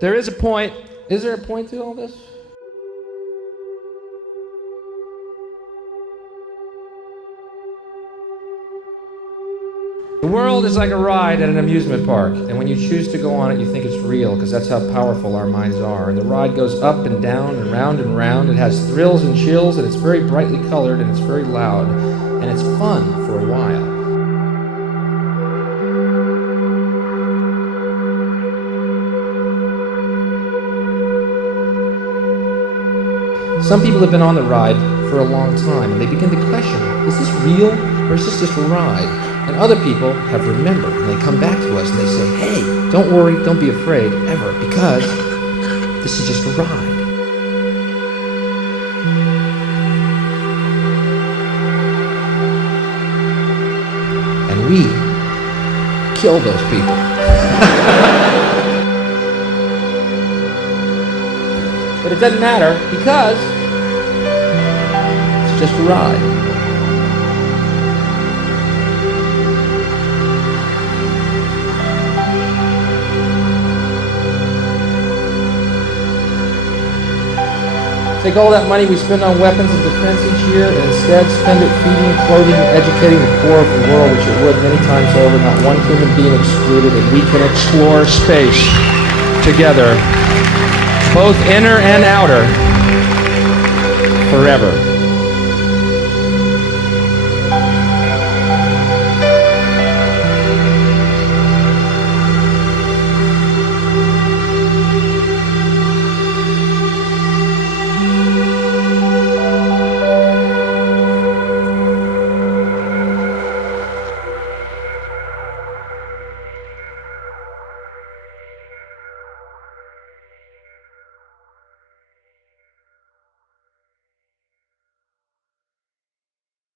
There is a point. Is there a point to all this? The world is like a ride at an amusement park, and when you choose to go on it, you think it's real, because that's how powerful our minds are. And the ride goes up and down and round and round. It has thrills and chills, and it's very brightly colored, and it's very loud, and it's fun for a while. Some people have been on the ride for a long time, and they begin to question, is this real, or is this just a ride? And other people have remembered, and they come back to us and they say, hey, don't worry, don't be afraid, ever, because this is just a ride. And we kill those people. But it doesn't matter, because it's just a ride. Take all that money we spend on weapons and defense each year and instead spend it feeding, clothing, and educating the poor of the world, which it would many times over, not one human being excluded, and we can explore space together, both inner and outer, forever.